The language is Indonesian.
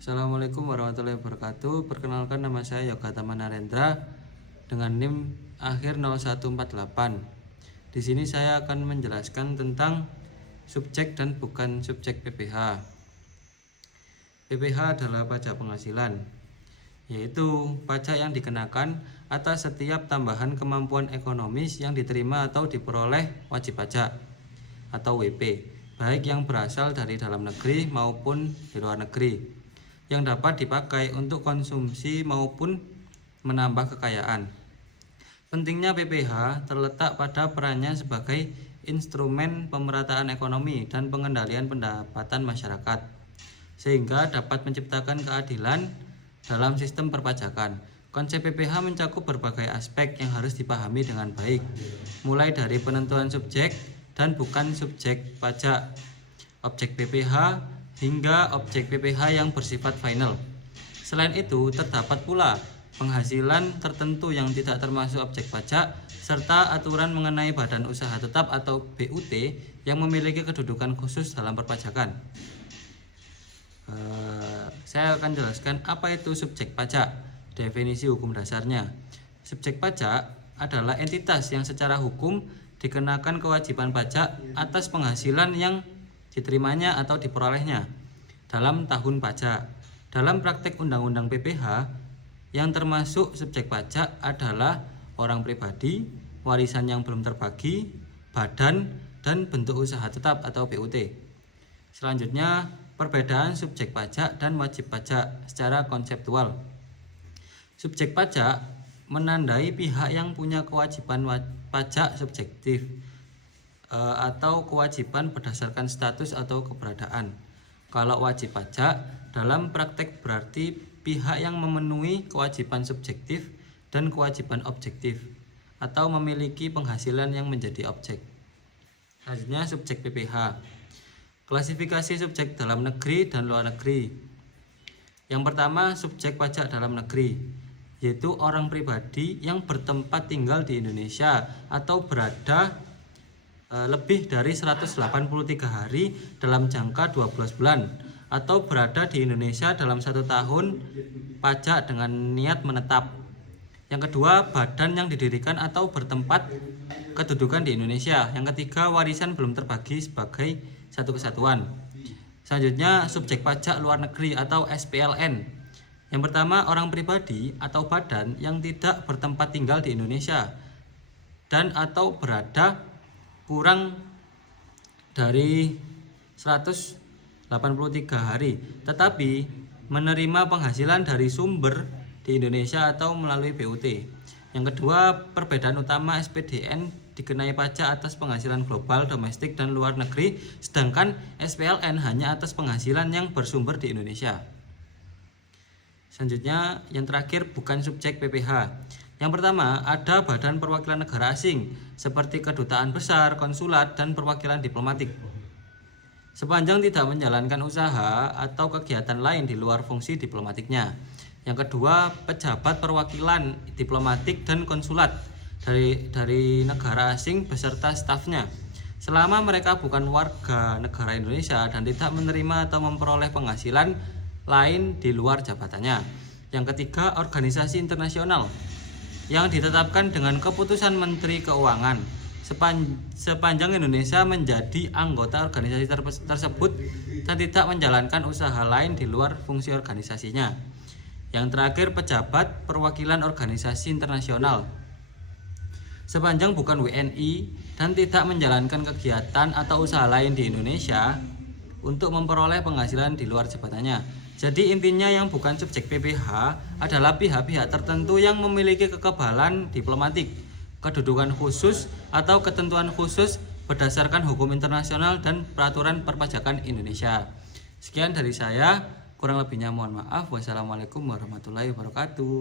Assalamualaikum warahmatullahi wabarakatuh. Perkenalkan, nama saya Yoga Tama Narendra dengan NIM akhir 0148. Di sini saya akan menjelaskan tentang subjek dan bukan subjek PPh. PPh adalah pajak penghasilan, yaitu pajak yang dikenakan atas setiap tambahan kemampuan ekonomis yang diterima atau diperoleh wajib pajak atau WP, baik yang berasal dari dalam negeri maupun di luar negeri, yang dapat dipakai untuk konsumsi maupun menambah kekayaan. Pentingnya PPh terletak pada perannya sebagai instrumen pemerataan ekonomi dan pengendalian pendapatan masyarakat, sehingga dapat menciptakan keadilan dalam sistem perpajakan. Konsep PPh mencakup berbagai aspek yang harus dipahami dengan baik, mulai dari penentuan subjek dan bukan subjek pajak, objek PPh, hingga objek PPh yang bersifat final. Selain itu, terdapat pula penghasilan tertentu yang tidak termasuk objek pajak, serta aturan mengenai badan usaha tetap atau BUT yang memiliki kedudukan khusus dalam perpajakan. Saya akan jelaskan apa itu subjek pajak. Definisi hukum dasarnya: subjek pajak adalah entitas yang secara hukum dikenakan kewajiban pajak atas penghasilan yang diterimanya atau diperolehnya dalam tahun pajak. Dalam praktek undang-undang PPh, yang termasuk subjek pajak adalah orang pribadi, warisan yang belum terbagi, badan, dan bentuk usaha tetap atau BUT. Selanjutnya, perbedaan subjek pajak dan wajib pajak secara konseptual. Subjek pajak menandai pihak yang punya kewajiban pajak subjektif atau kewajiban berdasarkan status atau keberadaan. Kalau wajib pajak dalam praktek berarti pihak yang memenuhi kewajiban subjektif dan kewajiban objektif atau memiliki penghasilan yang menjadi objek. Selanjutnya, subjek PPh. Klasifikasi subjek dalam negeri dan luar negeri. Yang pertama, subjek pajak dalam negeri, yaitu orang pribadi yang bertempat tinggal di Indonesia atau berada lebih dari 183 hari dalam jangka 12 bulan atau berada di Indonesia dalam 1 tahun pajak dengan niat menetap. Yang kedua, badan yang didirikan atau bertempat kedudukan di Indonesia. Yang ketiga, warisan belum terbagi sebagai satu kesatuan. Selanjutnya, subjek pajak luar negeri atau SPLN. Yang pertama, orang pribadi atau badan yang tidak bertempat tinggal di Indonesia dan atau berada kurang dari 183 hari tetapi menerima penghasilan dari sumber di Indonesia atau melalui BUT. Yang kedua, perbedaan utama: SPDN dikenai pajak atas penghasilan global, domestik, dan luar negeri, sedangkan SPLN hanya atas penghasilan yang bersumber di Indonesia. Selanjutnya, yang terakhir, bukan subjek PPh. Yang pertama, ada badan perwakilan negara asing seperti kedutaan besar, konsulat, dan perwakilan diplomatik. Sepanjang tidak menjalankan usaha atau kegiatan lain di luar fungsi diplomatiknya. Yang kedua, pejabat perwakilan diplomatik dan konsulat dari negara asing beserta stafnya, selama mereka bukan warga negara Indonesia dan tidak menerima atau memperoleh penghasilan lain di luar jabatannya. Yang ketiga, organisasi internasional yang ditetapkan dengan keputusan Menteri Keuangan sepanjang Indonesia menjadi anggota organisasi tersebut dan tidak menjalankan usaha lain di luar fungsi organisasinya. Yang terakhir, pejabat perwakilan organisasi internasional sepanjang bukan WNI dan tidak menjalankan kegiatan atau usaha lain di Indonesia untuk memperoleh penghasilan di luar jabatannya. Jadi intinya, yang bukan subjek PPh adalah pihak-pihak tertentu yang memiliki kekebalan diplomatik, kedudukan khusus atau ketentuan khusus berdasarkan hukum internasional dan peraturan perpajakan Indonesia. Sekian dari saya, kurang lebihnya mohon maaf. Wassalamualaikum warahmatullahi wabarakatuh.